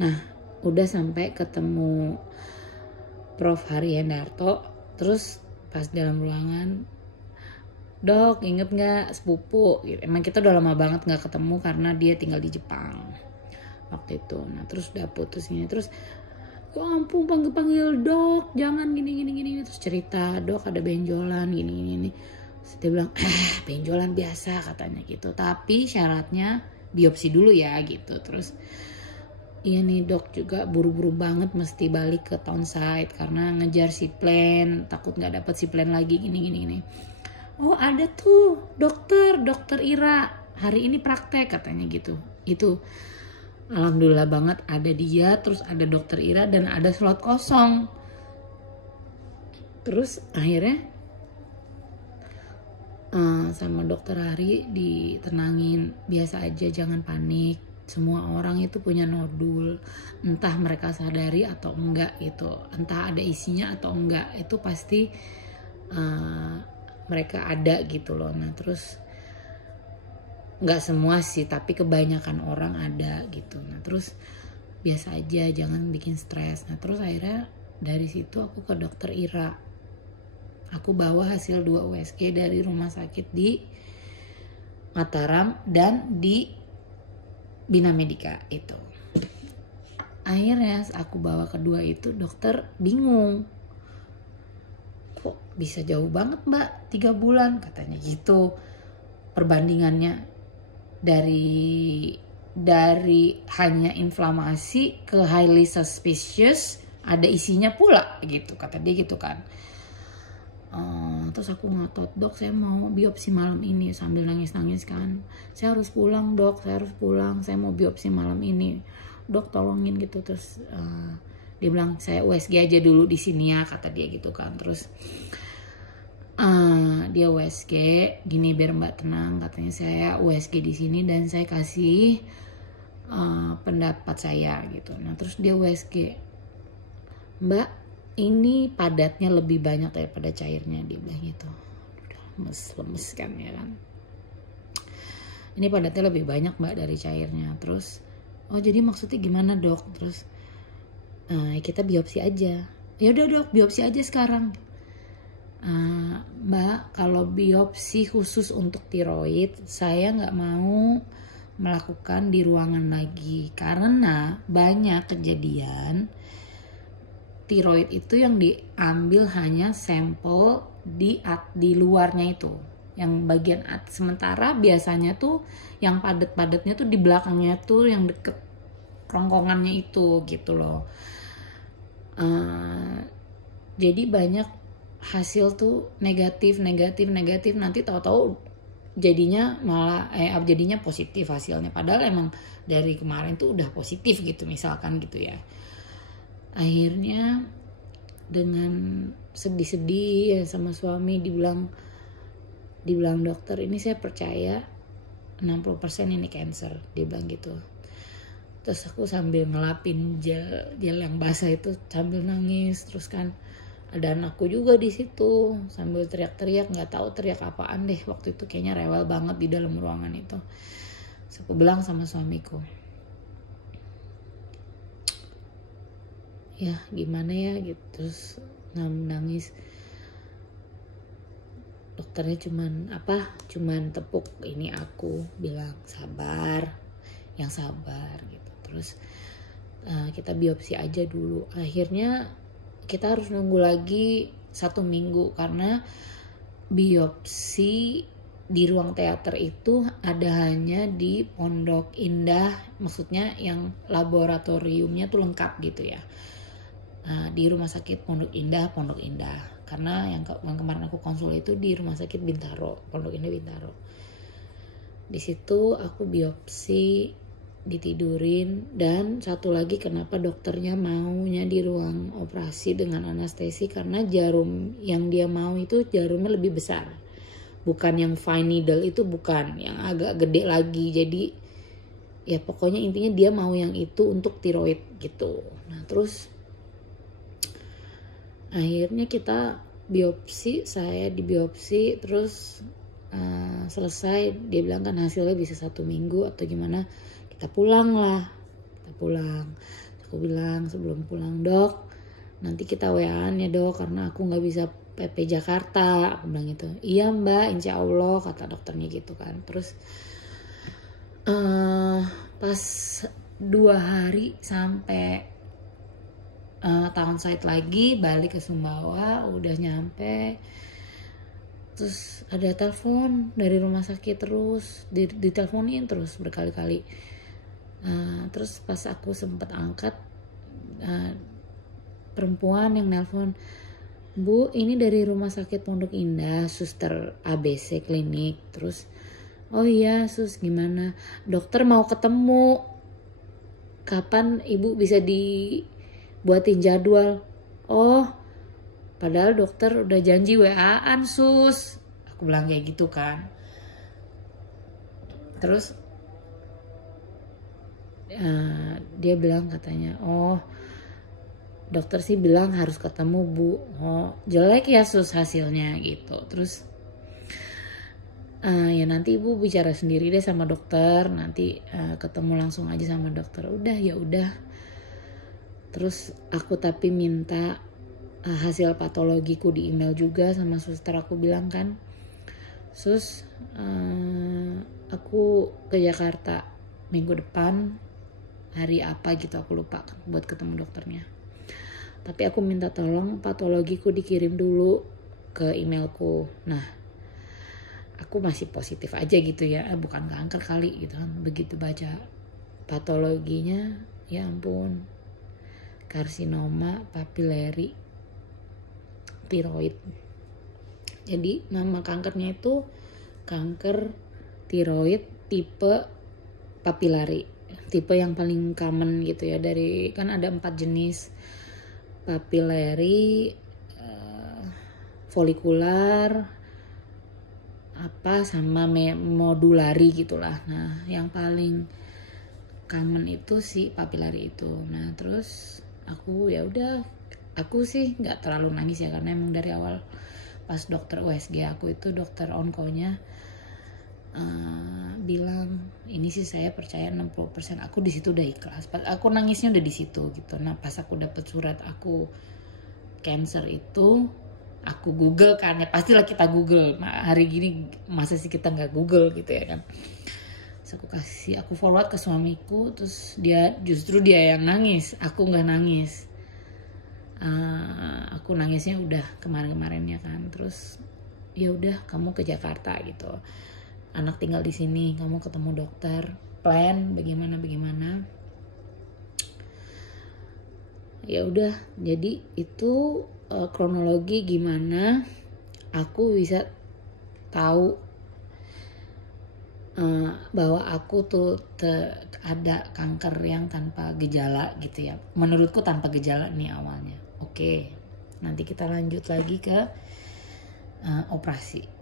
Nah udah sampai ketemu Prof. Haryandarto, terus pas dalam ruangan, dok inget gak sepupu gitu. Emang kita udah lama banget gak ketemu karena dia tinggal di Jepang waktu itu. Nah terus udah putus ini, terus ya ampun panggil dok, jangan gini. Terus cerita, dok ada benjolan gini. Terus dia bilang benjolan biasa katanya gitu, tapi syaratnya biopsi dulu ya gitu. Terus iya nih dok, juga buru-buru banget mesti balik ke townsite karena ngejar si plan, takut gak dapet si plan lagi gini. Oh ada tuh dokter Ira hari ini praktek katanya gitu. Itu alhamdulillah banget ada dia, terus ada dokter Ira dan ada slot kosong. Terus akhirnya sama dokter Hari ditenangin, biasa aja jangan panik. Semua orang itu punya nodul, entah mereka sadari atau enggak gitu, entah ada isinya atau enggak, itu pasti mereka ada gitu loh. Nah terus nggak semua sih, tapi kebanyakan orang ada gitu. Nah terus biasa aja, jangan bikin stres. Nah terus akhirnya dari situ aku ke dokter Ira, aku bawa hasil 2 USG dari rumah sakit di Mataram dan di Bina Medica itu. Akhirnya aku bawa kedua itu, dokter bingung, kok bisa jauh banget mbak 3 bulan katanya gitu perbandingannya dari hanya inflamasi ke highly suspicious ada isinya pula gitu, kata dia gitu kan. Terus aku ngotot, dok saya mau biopsi malam ini, sambil nangis kan, saya harus pulang dok, saya mau biopsi malam ini dok, tolongin gitu. Terus dia bilang saya USG aja dulu di sini ya, kata dia gitu kan. Terus dia USG gini biar mbak tenang, katanya saya USG di sini dan saya kasih pendapat saya gitu. Nah terus dia USG, mbak ini padatnya lebih banyak daripada cairnya, dia bilang gitu. Udah lemes kan ya kan, ini padatnya lebih banyak mbak dari cairnya. Terus oh jadi maksudnya gimana dok? Terus kita biopsi aja. Ya udah dok, biopsi aja sekarang. Mbak kalau biopsi khusus untuk tiroid saya nggak mau melakukan di ruangan lagi karena banyak kejadian tiroid itu yang diambil hanya sampel di luarnya itu, yang bagian atas. Sementara biasanya tuh yang padat-padatnya tuh di belakangnya tuh, yang deket kerongkongannya itu gitu loh. Jadi banyak hasil tuh negatif, nanti tahu-tahu jadinya malah jadinya positif hasilnya, padahal emang dari kemarin tuh udah positif gitu misalkan gitu ya. Akhirnya dengan sedih-sedih ya sama suami dibilang dokter ini saya percaya 60% ini cancer, dia bilang gitu. Terus aku sambil ngelapin gel yang basah itu sambil nangis. Terus kan ada anakku juga di situ sambil teriak-teriak, nggak tahu teriak apaan deh waktu itu, kayaknya rewel banget di dalam ruangan itu. Terus aku bilang sama suamiku, ya gimana ya gitu. Terus nangis, dokternya cuman tepuk ini aku, bilang sabar gitu. Terus kita biopsi aja dulu. Akhirnya kita harus nunggu lagi 1 minggu karena biopsi di ruang teater itu ada hanya di Pondok Indah, maksudnya yang laboratoriumnya tuh lengkap gitu ya. Di rumah sakit Pondok Indah, karena yang kemarin aku konsul itu di rumah sakit Bintaro, Pondok Indah Bintaro. Di situ aku biopsi, ditidurin, dan satu lagi kenapa dokternya maunya di ruang operasi dengan anestesi karena jarum yang dia mau itu jarumnya lebih besar, bukan yang fine needle itu, bukan yang agak gede lagi. Jadi ya pokoknya intinya dia mau yang itu untuk tiroid gitu. Nah terus akhirnya kita biopsi, saya dibiopsi, terus selesai dia bilang kan hasilnya bisa 1 minggu atau gimana, kita pulang. aku bilang sebelum pulang, "Dok, nanti kita WA-an ya dok, karena aku nggak bisa PP Jakarta," aku bilang gitu. "Iya mbak, insya Allah," kata dokternya gitu kan. Terus pas 2 hari sampai townside lagi, balik ke Sumbawa, udah nyampe, terus ada telepon dari rumah sakit, terus diteleponin terus berkali-kali. Terus pas aku sempat angkat, perempuan yang nelpon, "Bu, ini dari rumah sakit Pondok Indah, suster ABC klinik." Terus, "Oh iya sus, gimana? Dokter mau ketemu. Kapan ibu bisa dibuatin jadwal?" "Oh, padahal dokter udah janji WA-an sus," aku bilang kayak gitu kan. Terus dia bilang katanya, "Oh, dokter sih bilang harus ketemu bu." "Oh, jelek ya sus hasilnya," gitu. Terus ya nanti ibu bicara sendiri deh sama dokter, nanti ketemu langsung aja sama dokter. Udah ya udah. Terus aku tapi minta hasil patologiku di email juga sama suster. Aku bilang kan, "Sus, aku ke Jakarta minggu depan, hari apa gitu aku lupa buat ketemu dokternya. Tapi aku minta tolong patologiku dikirim dulu ke emailku." Nah, aku masih positif aja gitu ya, bukan kanker kali gitu kan. Begitu baca patologinya, ya ampun, karsinoma papillary tiroid. Jadi nama kankernya itu kanker tiroid tipe papillary, tipe yang paling common gitu ya. Dari kan ada 4 jenis, papillary, folikular, apa sama modulari gitulah. Nah, yang paling common itu si papillary itu. Nah, terus aku ya udah, aku sih nggak terlalu nangis ya, karena emang dari awal pas dokter USG aku itu, dokter onkonya bilang ini sih saya percaya 60%. Aku di situ udah ikhlas. Aku nangisnya udah di situ gitu. Nah, pas aku dapet surat aku cancer itu, aku Google kan, ya pastilah kita Google. Nah, hari gini masa sih kita nggak Google gitu ya kan. Terus aku forward ke suamiku, terus justru dia yang nangis, aku nggak nangis. Aku nangisnya udah kemarin ya kan. Terus ya udah, kamu ke Jakarta gitu, anak tinggal di sini, kamu ketemu dokter, plan bagaimana. Ya udah, jadi itu kronologi gimana aku bisa tahu bahwa aku tuh ada kanker yang tanpa gejala gitu ya. Menurutku tanpa gejala nih awalnya. Oke, nanti kita lanjut lagi ke operasi.